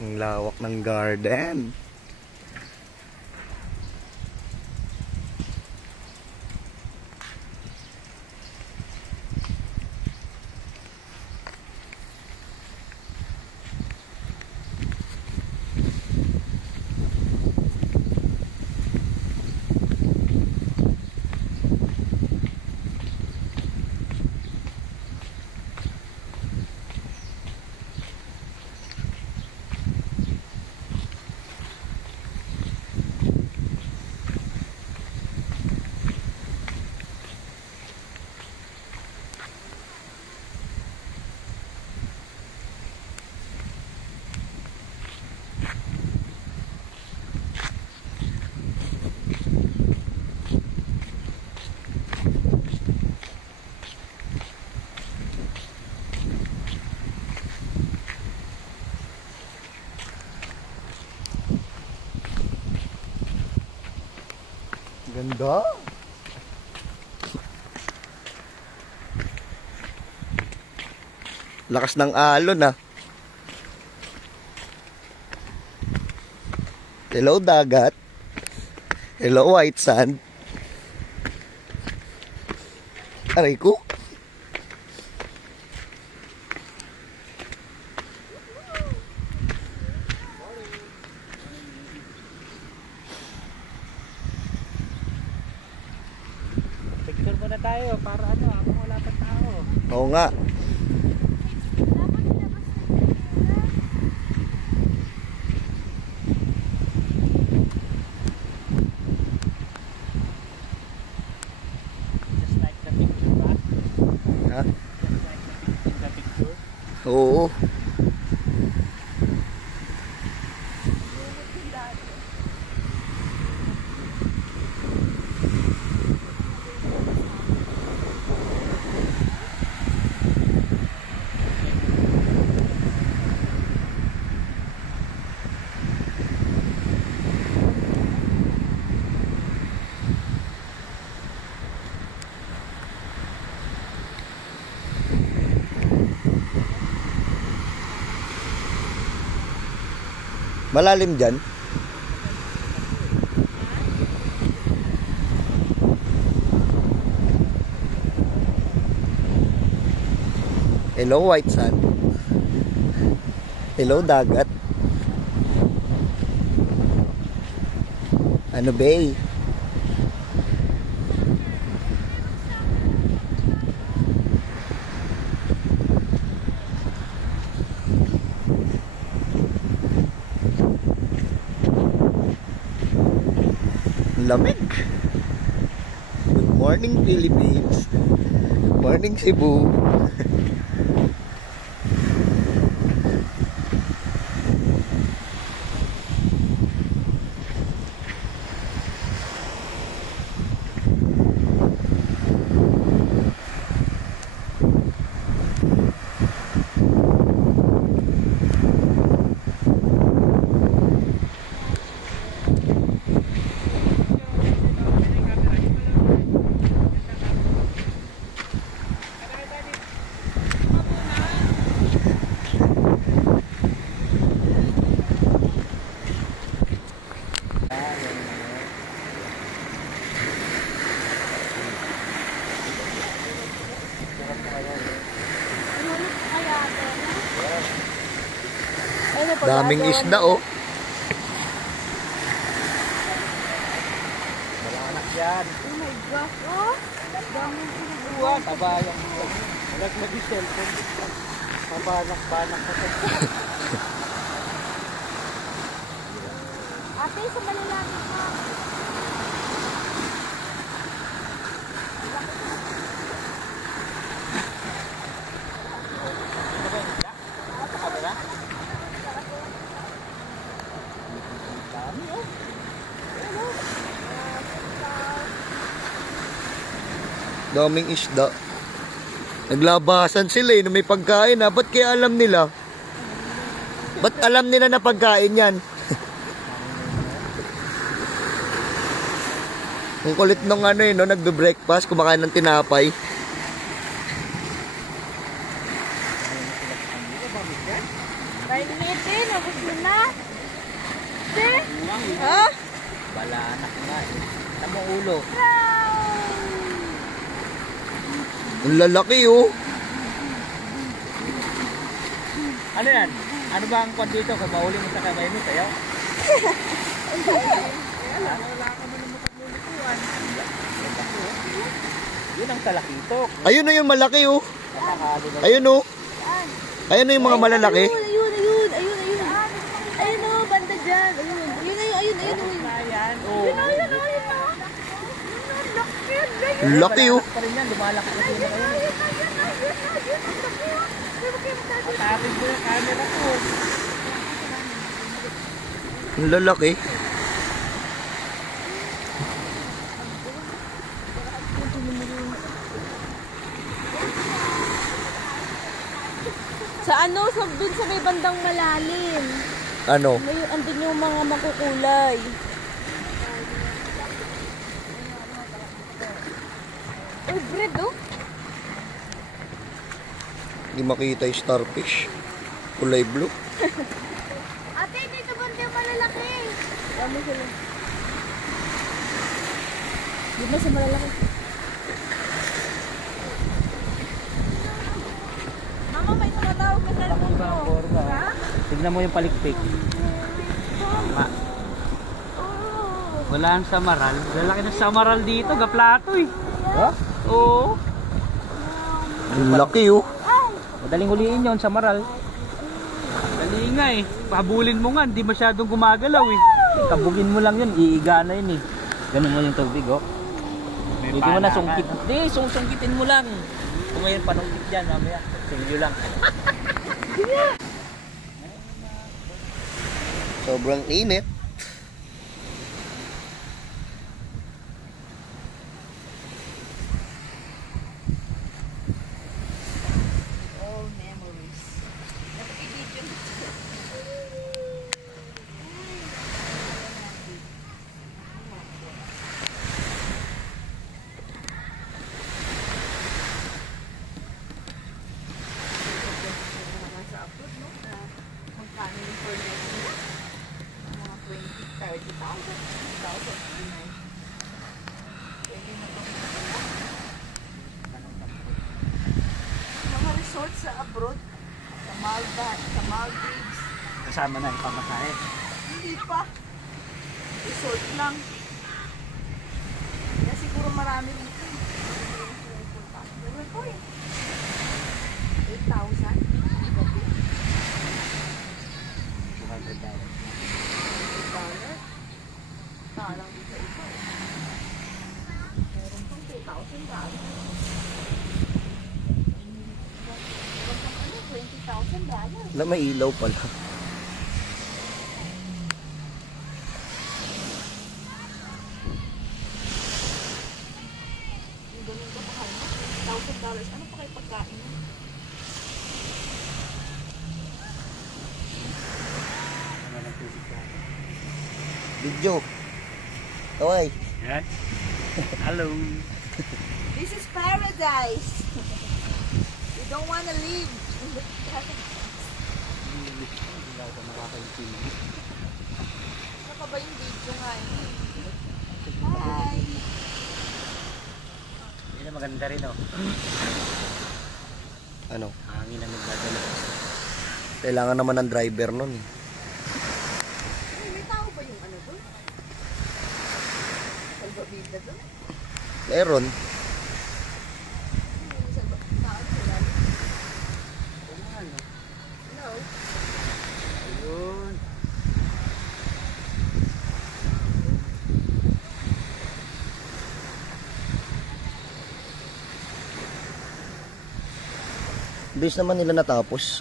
Ang lawak ng garden. Ganda. Lakas ng alon ah. Hello dagat. Hello white sand. Aray ko. Picture muna tayo para ano, habang wala pa tao. Oo nga. Just like the picture ba? Ha? Just like the picture. Oo. Malalim dyan. Hello white sand. Hello dagat. Ano bay? Lamig. Good morning Philippines. Good morning Cebu. Daming isda oh. Malanak yan. Oh my gosh, oh! Daming Buwa, tabayang buwa. Malaglag yung cellphone. Mabanak-banak ka sa ate, sa malalapit ka. Daming isda. Naglabasan sila eh, may pagkain ha. Ba't kaya alam nila? Ba't alam nila na pagkain yan? Ang kulit nung ano eh, no? Nagbe-breakfast, kumakain ng tinapay. Kainitin, nabos mo na. Ha? Balanak nga eh. Ano mo ulo? Ang lalaki oh. Ano yan? Ano ba ang kwan dito? Kung mahuli mo sa kamay mo, sa'yo? Wala ka man ang matagulikuan. Yun ang talakitok. Ayun na yung malaki oh. Nakakalo na. Ayun oh. Ayun na yung mga malalaki. Ayun. Ayun o, banda dyan. Ayun. Yan. Oh. Ayun. Ang laki oh. Pa rin yan. Lumalaki kasi na ngayon. Tapos mo yung camera ko. Ang lalaki. Sa ano, dun sa may bandang malalim. Ano? Andun yung mga makukulay. Uy, bread oh. Hindi makita yung starfish. Kulay blue. Ate, dito ba yung malalaki? Dami sila. Di ba sa malalaki? Mama, may tumatawag ka sa cellphone Iba ang mo. forma. Ha? Tignan mo yung palikpik. Tama. Oh. Wala ang samaral. Lalaki ng samaral dito. Gaplato eh. Huh? Oo. Ang laki oh. Madaling huliin yun, samaral. Dali nga eh. Pahabulin mo nga, hindi masyadong gumagalaw eh. Kabugin mo lang yun, iiga na yun eh. Ganun mo yung tubig oh. Dito mo na sungkit. Hindi, sungkitin mo lang. Kung ngayon panungkit dyan, mamaya. Singyo lang. Sobrang init. Mga resort sa abroad, sa Maldives, Kasama na yung pamasahe. hindi pa. Resort lang. Kaya siguro marami dito. Ganun po eh. 8,000. $8. Talang dito ito. Meron pong $2,000. $20,000. Na may ilaw pala. Yung ganun ka pa kayo, $1,000. Ano pa kayo pagkain mo? Video. Kaway. Yan. Hello. This is paradise. You don't wanna leave. Ano pa ba yung video nga eh? Hi! Yun na maganda rin oh. Ano? Hangin na nagdadala. Kailangan naman ng driver nun eh. Ay, may tao ba yung ano doon? Salvavida doon? Meron. Yung tao doon, wala. Hello? Ayun. Bilis naman nila natapos.